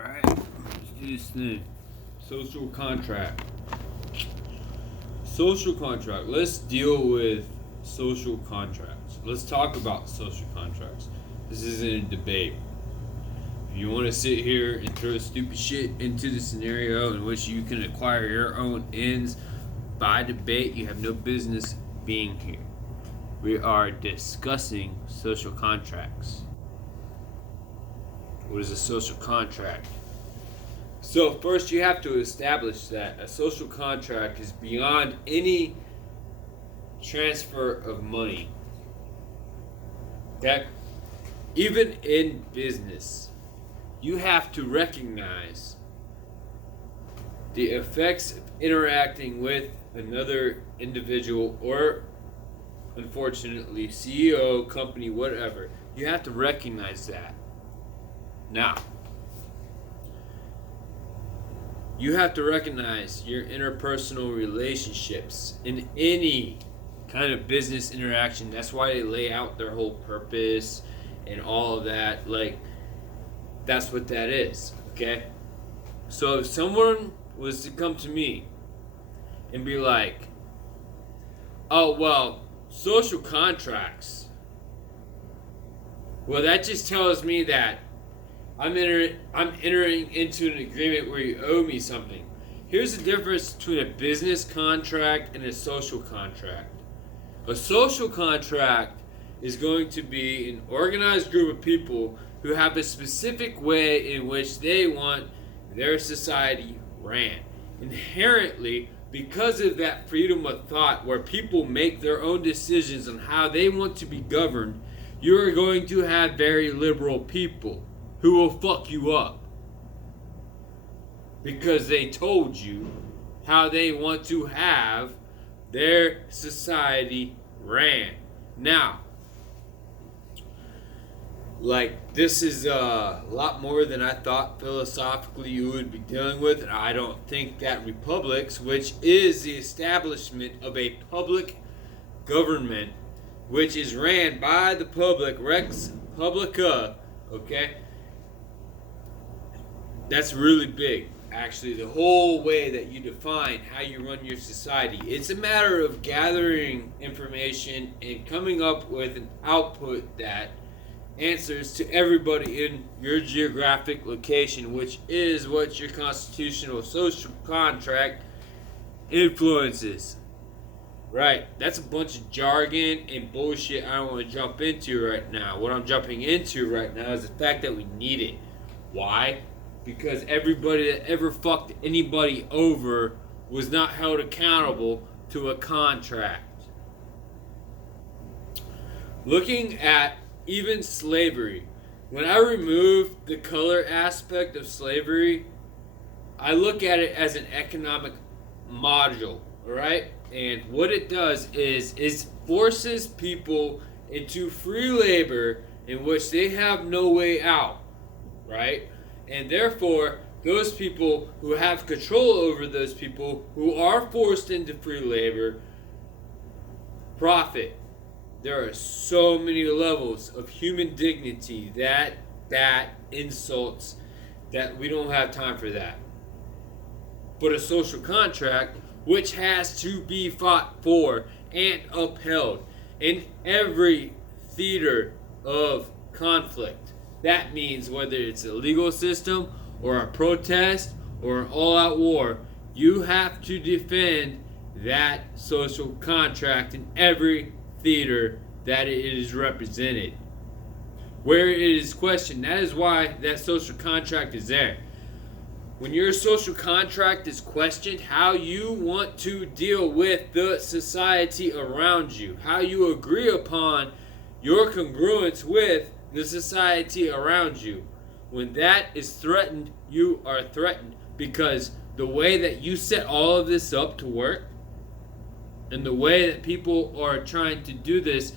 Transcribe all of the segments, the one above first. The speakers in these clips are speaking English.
Alright, let's do this thing. Social contract. Social contract. Let's deal with social contracts. Let's talk about social contracts. This isn't a debate. If you want to sit here and throw stupid shit into the scenario in which you can acquire your own ends by debate, you have no business being here. We are discussing social contracts. What is a social contract? So first you have to establish that a social contract is beyond any transfer of money. Okay? Even in business, you have to recognize the effects of interacting with another individual or, unfortunately, CEO, company, whatever. You have to recognize that. Now, you have to recognize your interpersonal relationships in any kind of business interaction. That's why they lay out their whole purpose and all of that. Like, that's what that is, okay? So if someone was to come to me and be like, oh, well, social contracts, well, that just tells me that I'm entering into an agreement where you owe me something. Here's the difference between a business contract and a social contract. A social contract is going to be an organized group of people who have a specific way in which they want their society ran. Inherently, because of that freedom of thought where people make their own decisions on how they want to be governed, you are going to have very liberal people who will fuck you up because they told you how they want to have their society ran. Now, like, this is a lot more than I thought philosophically you would be dealing with. I don't think that republics, which is the establishment of a public government, which is ran by the public, Rex Publica, okay? That's really big, actually, the whole way that you define how you run your society. It's a matter of gathering information and coming up with an output that answers to everybody in your geographic location, which is what your constitutional social contract influences. Right, that's a bunch of jargon and bullshit I don't want to jump into right now. What I'm jumping into right now is the fact that we need it. Why? Because everybody that ever fucked anybody over was not held accountable to a contract. Looking at even slavery, when I remove the color aspect of slavery, I look at it as an economic module, alright? And what it does is it forces people into free labor in which they have no way out, right? And therefore, those people who have control over those people who are forced into free labor profit. There are so many levels of human dignity that insults that we don't have time for that. But a social contract, which has to be fought for and upheld in every theater of conflict. That means whether it's a legal system or a protest or an all-out war, you have to defend that social contract in every theater that it is represented. Where it is questioned, that is why that social contract is there. When your social contract is questioned, how you want to deal with the society around you, how you agree upon your congruence with the society around you. When that is threatened, you are threatened, because the way that you set all of this up to work and the way that people are trying to do this,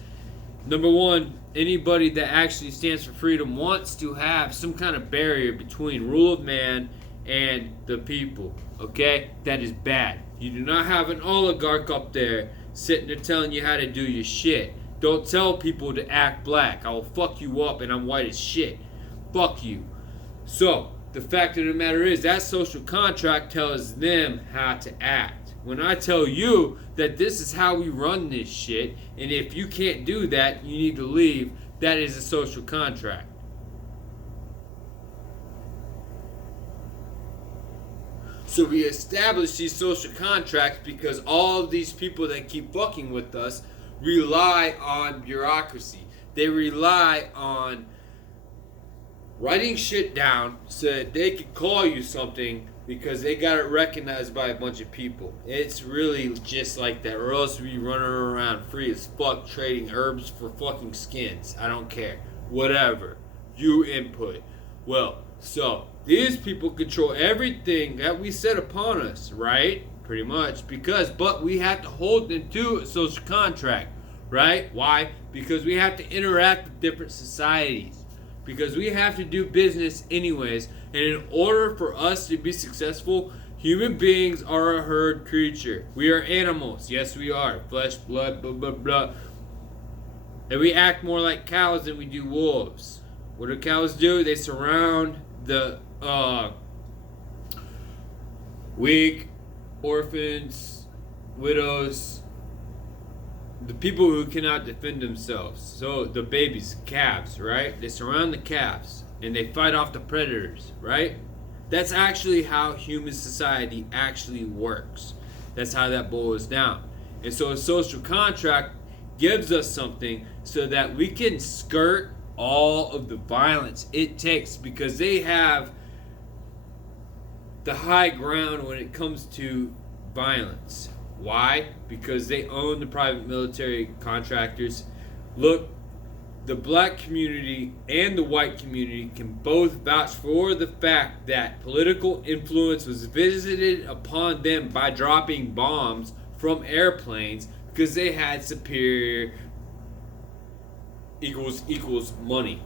number one, anybody that actually stands for freedom wants to have some kind of barrier between rule of man and the people, okay? That is bad. You do not have an oligarch up there sitting there telling you how to do your shit. Don't tell people to act black. I will fuck you up and I'm white as shit. Fuck you. So, the fact of the matter is that social contract tells them how to act. When I tell you that this is how we run this shit, and if you can't do that, you need to leave, that is a social contract. So we establish these social contracts because all of these people that keep fucking with us rely on bureaucracy. They rely on writing shit down so that they can call you something because they got it recognized by a bunch of people. It's really just like that, or else we running around free as fuck trading herbs for fucking skins. I don't care. Whatever. You input. Well, so these people control everything that we set upon us, right? Pretty much. But we have to hold them to a social contract, right? Why? Because we have to interact with different societies. Because we have to do business anyways. And in order for us to be successful, human beings are a herd creature. We are animals. Yes, we are. Flesh, blood, blah, blah, blah. And we act more like cows than we do wolves. What do cows do? They surround the weak, orphans, widows, the people who cannot defend themselves. So the babies, calves, right? They surround the calves and they fight off the predators, right? That's actually how human society actually works. That's how that boils down. And so a social contract gives us something so that we can skirt all of the violence it takes, because they have the high ground when it comes to violence. Why? Because they own the private military contractors. Look, the black community and the white community can both vouch for the fact that political influence was visited upon them by dropping bombs from airplanes because they had superior equals money.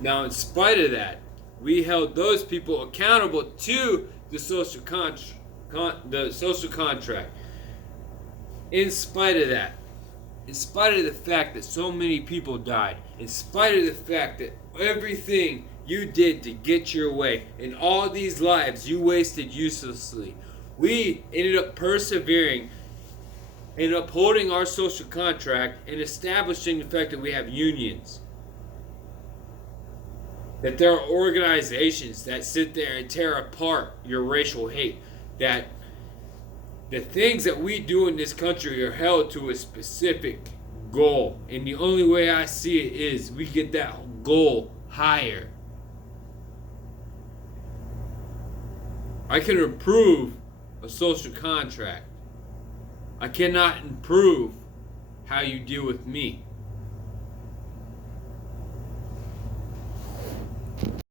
Now, in spite of that, we held those people accountable to the social contract. In spite of that, in spite of the fact that so many people died, in spite of the fact that everything you did to get your way and all these lives you wasted uselessly, we ended up persevering and upholding our social contract and establishing the fact that we have unions. That there are organizations that sit there and tear apart your racial hate. That the things that we do in this country are held to a specific goal. And the only way I see it is we get that goal higher. I can improve a social contract. I cannot improve how you deal with me.